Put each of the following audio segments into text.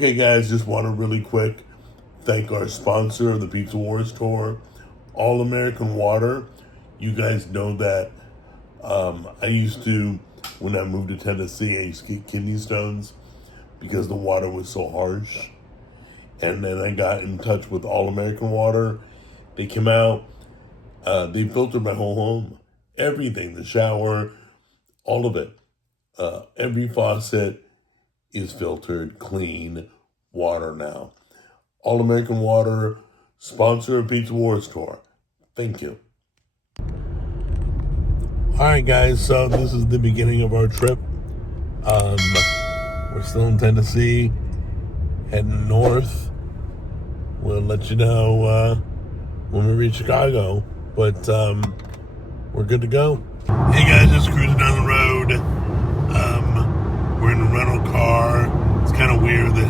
Okay, guys, just want to really quick thank our sponsor of the Pizza Wars tour, All American Water. You guys know that I used to, when I moved to Tennessee, I used to get kidney stones because the water was so harsh. And then I got in touch with All American Water. They came out, they filtered my whole home. Everything, the shower, all of it. Every faucet is filtered, clean water now. All American Water, sponsor of Pizza Wars tour. Thank you. All right, guys, so this is the beginning of our trip. We're still in Tennessee, heading north. We'll let you know when we reach Chicago, but we're good to go. Hey guys, just cruising down the road. We're in a rental car. It's kind of weird that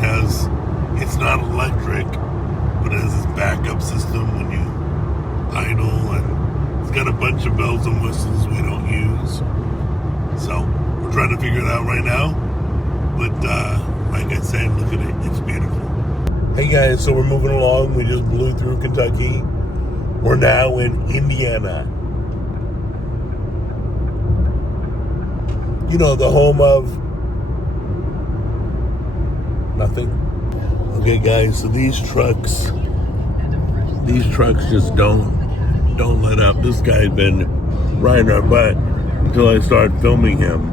it's not electric, but it has this backup system when you idle, and it's got a bunch of bells and whistles we don't use. So we're trying to figure it out right now. But like I said, look at it. It's beautiful. Hey guys, so we're moving along. We just blew through Kentucky. We're now in Indiana. You know, the home of nothing. Okay guys, so these trucks just don't let up. This guy's been riding our butt until I started filming him.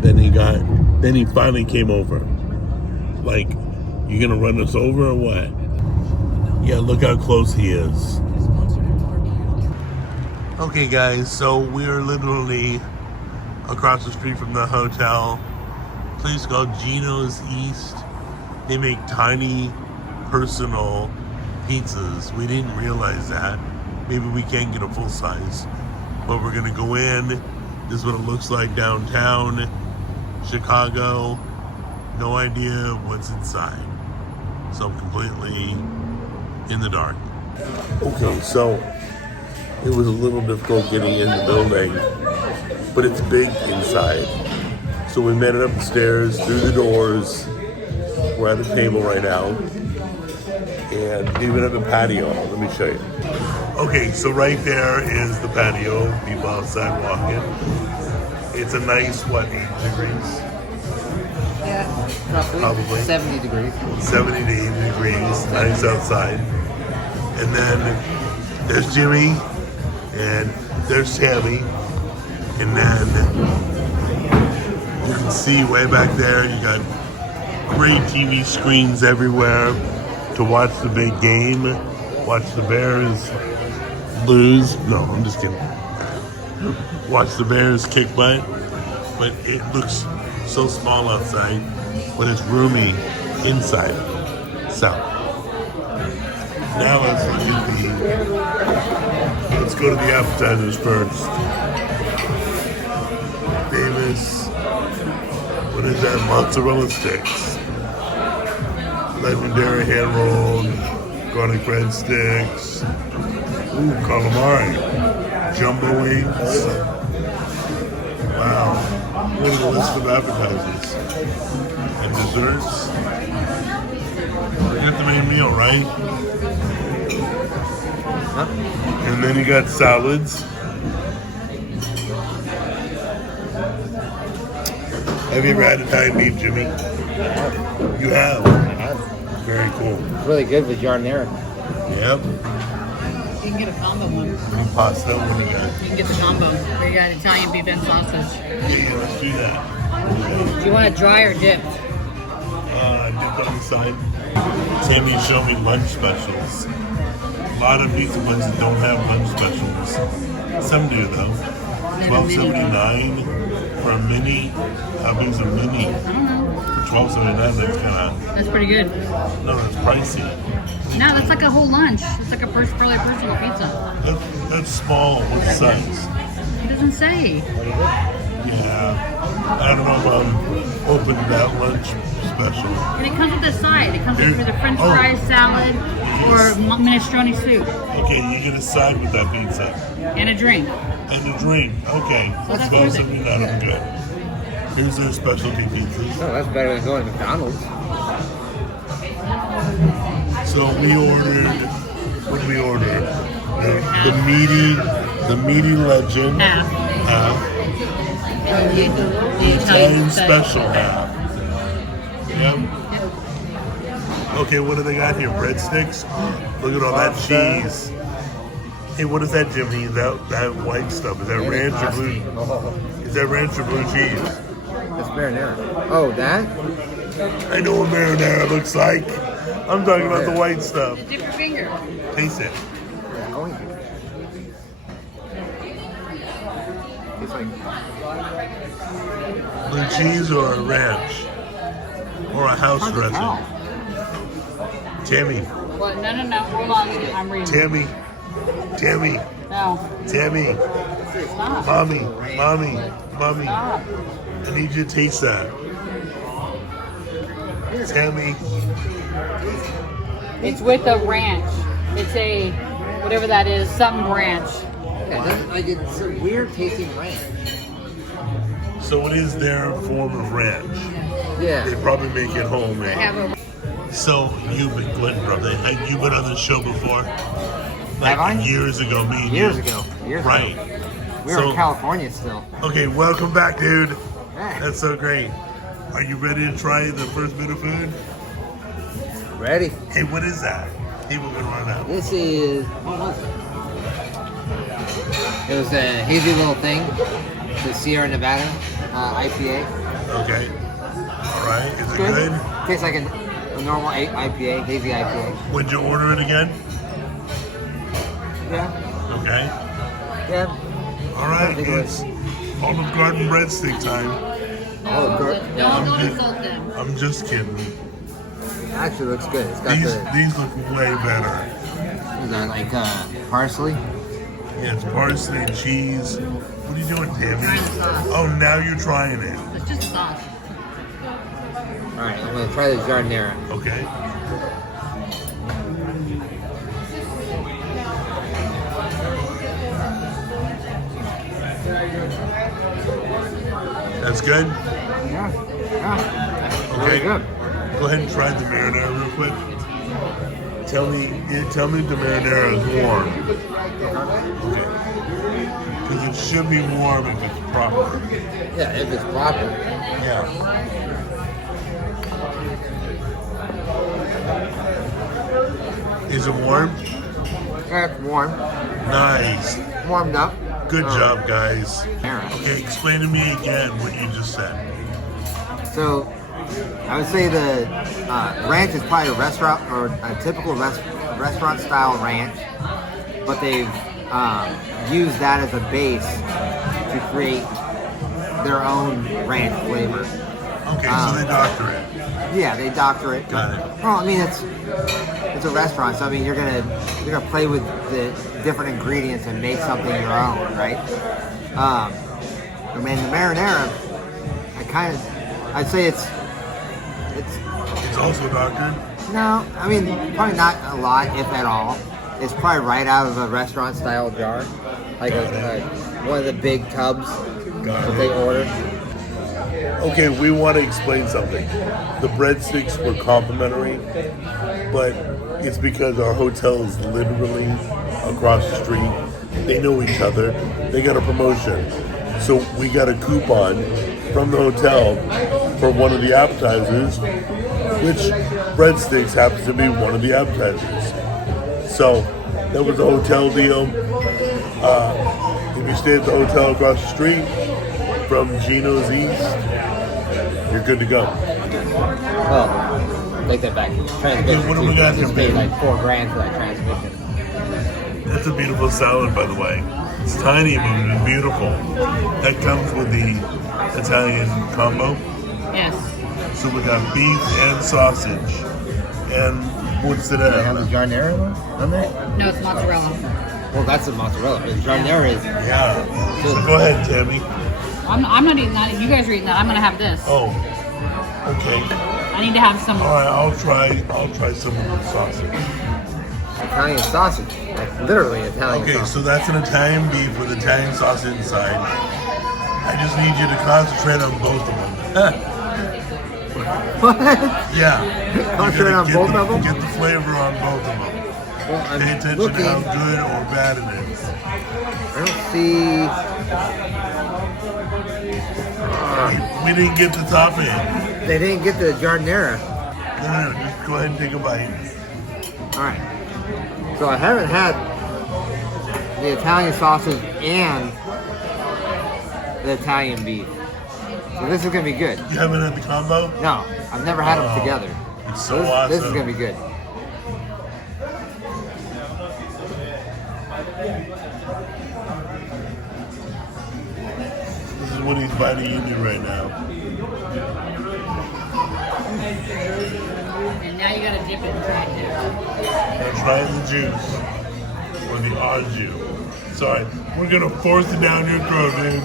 Then he finally came over. Like, you gonna run us over or what? Yeah, look how close he is. Okay guys, so we're literally across the street from the hotel. Place called Gino's East. They make tiny personal pizzas. We didn't realize that. Maybe we can't get a full size, but we're gonna go in. This is what it looks like downtown Chicago. No idea what's inside, so I'm completely in the dark. Okay, so it was a little difficult getting in the building, but it's big inside. So we made it up the stairs, through the doors. We're at a table right now, and they even have a patio. Let me show you. Okay, so right there is the patio. People outside walking. It's a nice, 8 degrees? Yeah, roughly. Probably 70 degrees. 70 to 80 degrees. Nice outside. And then there's Jimmy, and there's Tammy, and then you can see way back there, you got great TV screens everywhere to watch the big game, watch the Bears lose. No, I'm just kidding. Watch the Bears kick butt. But it looks so small outside, but it's roomy inside. So, now let's go to the appetizers first. Famous, what is that? Mozzarella sticks. Legendary hand rolled, garlic breadsticks. Ooh, calamari. Jumbo wings. Wow. What a list of appetizers. And desserts. You got the main meal, right? Huh? And then you got salads. Have you ever had Italian beef, Jimmy? You have? I have. Very cool. It's really good with giardiniera. Yep. You can get a combo one. And pasta, what do you got? You can get the combo. Where you got Italian beef and sausage. Yeah, let's do that. Do you want it dry or dipped? Dipped on the side. Tammy showed me lunch specials. A lot of pizza places don't have lunch specials. Some do though. $12.79 for a mini. How big's a mini? I don't know. For $12.79, That's pretty good. no, that's pricey. No, that's like a whole lunch. It's like a probably a personal pizza. That's small. What size? It doesn't say. Yeah. I don't know if I'm open to that lunch special. And it comes with a side. It comes with a French fries, salad, or minestrone soup. Okay, you get a side with that pizza. And a drink. And a drink. Okay. So that's $12.79. worth it. I'm good. Here's their specialty pizzas. Oh, that's better than going to McDonald's. So we ordered. What did we order? The meaty legend half. And the Italian special half. Yep. Okay, what do they got here? Breadsticks? Look at all that cheese. Hey, what is that, Jimmy? That white stuff. Is that ranch or blue? Is that ranch or blue cheese? That's marinara. Oh, that? I know what marinara looks like. I'm talking about the white stuff. Dip your finger. Taste it. It's going to. It's like Blue cheese or a ranch? Or a house hard to dressing? tell. Tammy. What? No. Hold on. I'm reading. Tammy. No. Tammy. Stop. Mommy. Stop. I need you to taste that. Tammy. It's with a ranch. It's a, whatever that is, something ranch. Yeah, it doesn't, like, it's a weird tasting ranch. So it is their form of ranch. They Yeah. probably make it home. I have a. So you've been Glenn, brother. You've been on this show before. Like Have I? years ago, me and Years you. ago. Right. We were in California still. Okay, welcome back, dude. Yeah. That's so great. Are you ready to try the first bit of food? Ready? Hey, what is that? People can run out. This is, what was it? It was a hazy little thing. The Sierra Nevada IPA. Okay. All right. Is it Good. good? Tastes like a normal IPA, hazy IPA. Would you order it again? Yeah. Okay. Yeah. All right. I think it was- It's Olive Garden breadstick time. Oh, good. Don't insult them. I'm just kidding. Actually looks good. It's got These look way better. these are like parsley. Yeah, it's parsley and cheese. What are you doing, Tammy? Trying the sauce. Oh, now you're trying it. It's just sauce. All right, I'm gonna try the giardiniera. Okay. That's good? Yeah. Yeah. Okay. Really good. Go ahead and try the marinara real quick. Tell me if the marinara is warm. Okay. Because it should be warm if it's proper. Yeah, if it's proper. Yeah. Is it warm? Yeah, it's warm. Nice. Warmed up. Good job, guys. Marinara. Okay, explain to me again what you just said. So, I would say the ranch is probably a restaurant or a typical restaurant style ranch, but they've used that as a base to create their own ranch flavor. Okay, so they doctor it. Yeah, they doctor it. Got it. Well, I mean it's a restaurant, so I mean you're gonna play with the different ingredients and make something your own, right? I mean the marinara, I'd say it's It's also doctored. no, I mean probably not a lot, if at all. It's probably right out of a restaurant style jar, like one of the big tubs that they order. Okay, we want to explain something. The breadsticks were complimentary, but it's because our hotel is literally across the street. They know each other. They got a promotion. So we got a coupon from the hotel for one of the appetizers, which breadsticks happens to be one of the appetizers. So that was a hotel deal. If you stay at the hotel across the street from Gino's East, you're good to go. Well, take that back. Transmission. What do we got here, Just paid baby? like $4,000 for that transmission. That's a beautiful salad, by the way. It's tiny, but it's beautiful. That comes with the Italian combo. Yes. So we got beef and sausage. And what's Do they have the that? giardiniera on there? No, it's mozzarella. Well, that's a mozzarella. The giardiniera is. Yeah. So go ahead, Tammy. I'm not eating that. You guys are eating that. I'm gonna have this. Oh, okay. I need to have some. All right, I'll try some of the sausage. Italian sausage. Like literally Italian Okay, sausage. so that's an Italian beef with Italian sausage inside. I just need you to concentrate on both of them. What? Yeah. Concentrate on both of them? Get the flavor on both of them. Well, I'm Pay attention looking. to how good or bad it is. I don't see. We didn't get the top end. They didn't get the giardiniera. No, just go ahead and take a bite. All right. So I haven't had the Italian sausage and the Italian beef. So this is gonna be good. You haven't had the combo? No, I've never had them together. It's so This awesome. is gonna be good. This is what he's biting into right now. And now you gotta dip it and try it. Now try the juice. Or the au jus. Sorry, we're gonna force it down your throat, dude.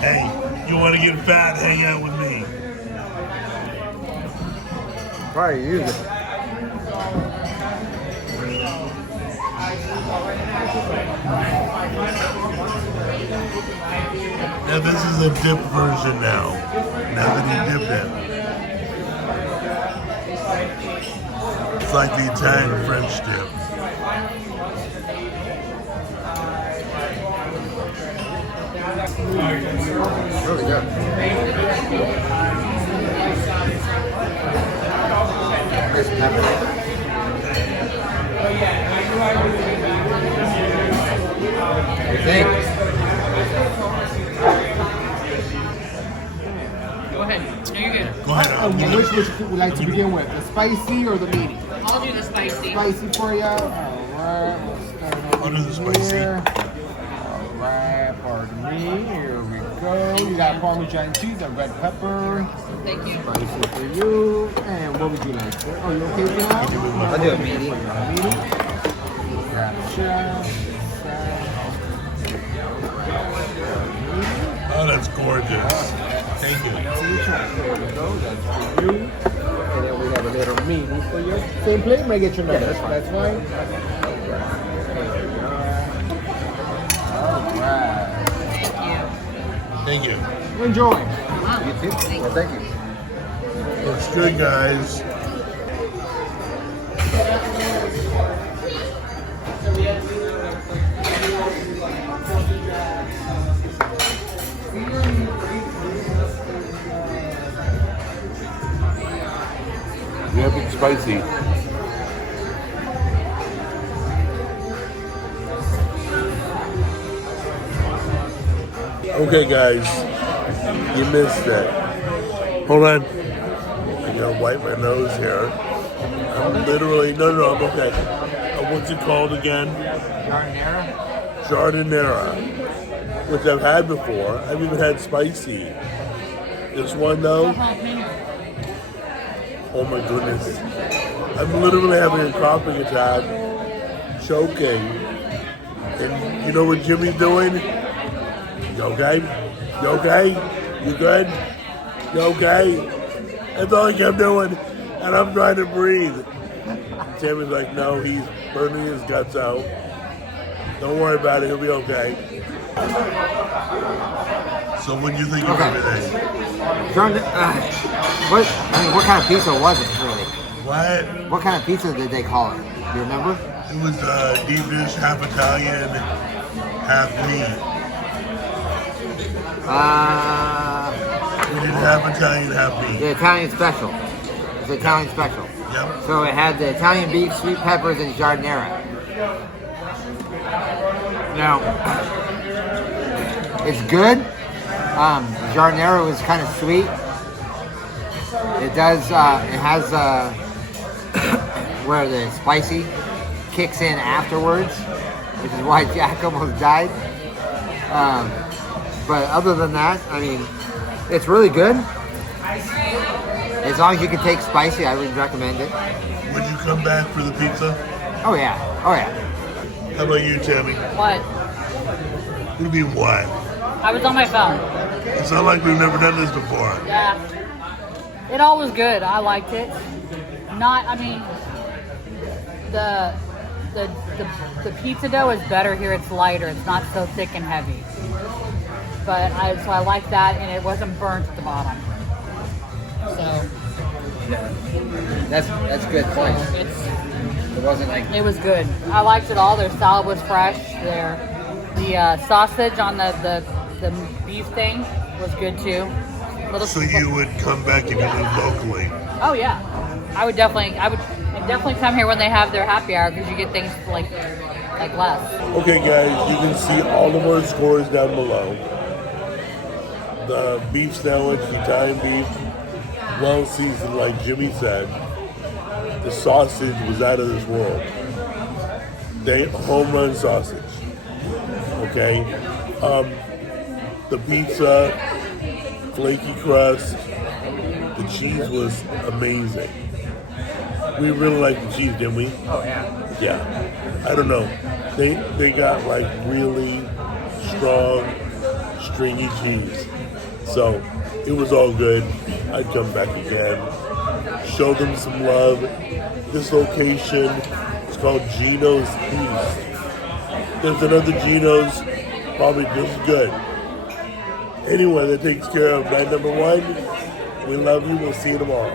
Hey, you wanna get fat, hang out with me. Probably use it. Now this is a dip version now. Now that he dipped it. It's like the Italian French dip. Really good. Nice pepper. What do you think? Go ahead. No, you're good. Go ahead. Which would you like to begin with? The spicy or the meaty? I'll do the spicy. Spicy for you. All right. We'll start over I'll do the spicy. here. All right. Pardon me. Here we go. You got Parmesan cheese and red pepper. Thank you. Spicy for you. And what would you like, sir? Oh, you okay with that? I'll do a meaty. Meaty. Gotcha. Oh, that's gorgeous. Thank you. There we go. That's for you. And then we have a little meaty for you. Same plate, may I get your number? Yeah, that's fine. That's fine. All right. Thank you. Enjoy. You too? Well, thank you. Looks good, guys. Yeah, it's spicy. Okay, guys. You missed it. Hold on. I gotta wipe my nose here. I'm literally, no, I'm okay. What's it called again? Giardiniera, which I've had before. I've even had spicy. This one though, oh my goodness. I'm literally having a coughing attack, choking. And you know what Jimmy's doing? You okay? You okay? You good? You okay? That's all he kept doing. And I'm trying to breathe. Jimmy's like, no, he's burning his guts out. Don't worry about it, he'll be okay. So what do you think of everything? What kind of pizza was it, really? What? What kind of pizza did they call it? Do you remember? It was deep dish, half Italian, half meat. We did half Italian, half meat. The Italian special. It's the Italian special. Yep. So it had the Italian beef, sweet peppers, and giardiniera. Now, it's good. Giardiniera was kind of sweet. It does. It has where the spicy kicks in afterwards, which is why Jack almost died. But other than that, I mean, it's really good. As long as you can take spicy, I would recommend it. Would you come back for the pizza? Oh yeah, oh yeah. How about you, Tammy? What? What do you mean, what? I was on my phone. It's not like we've never done this before. Yeah. It all was good. I liked it. I mean, the pizza dough is better here. It's lighter. It's not so thick and heavy. but I liked that, and it wasn't burnt at the bottom. So That's a good point. it's It wasn't like it was good. I liked it all. Their salad was fresh. The sausage on the beef thing was good too. So you would come back if you live locally. Oh yeah, I would definitely come here when they have their happy hour because you get things like less. Okay, guys, you can see all of our scores down below. The beef sandwich, the Italian beef, well seasoned, like Jimmy said. The sausage was out of this world. Home run sausage. Okay, the pizza, flaky crust. The cheese was amazing. We really liked the cheese, didn't we? oh yeah. Yeah, I don't know. They got like really strong, stringy cheese. So it was all good. I'd come back again. Show them some love. This location is called Gino's East. There's another Gino's, probably just as good. Anyway, that takes care of man number 1. We love you. We'll see you tomorrow.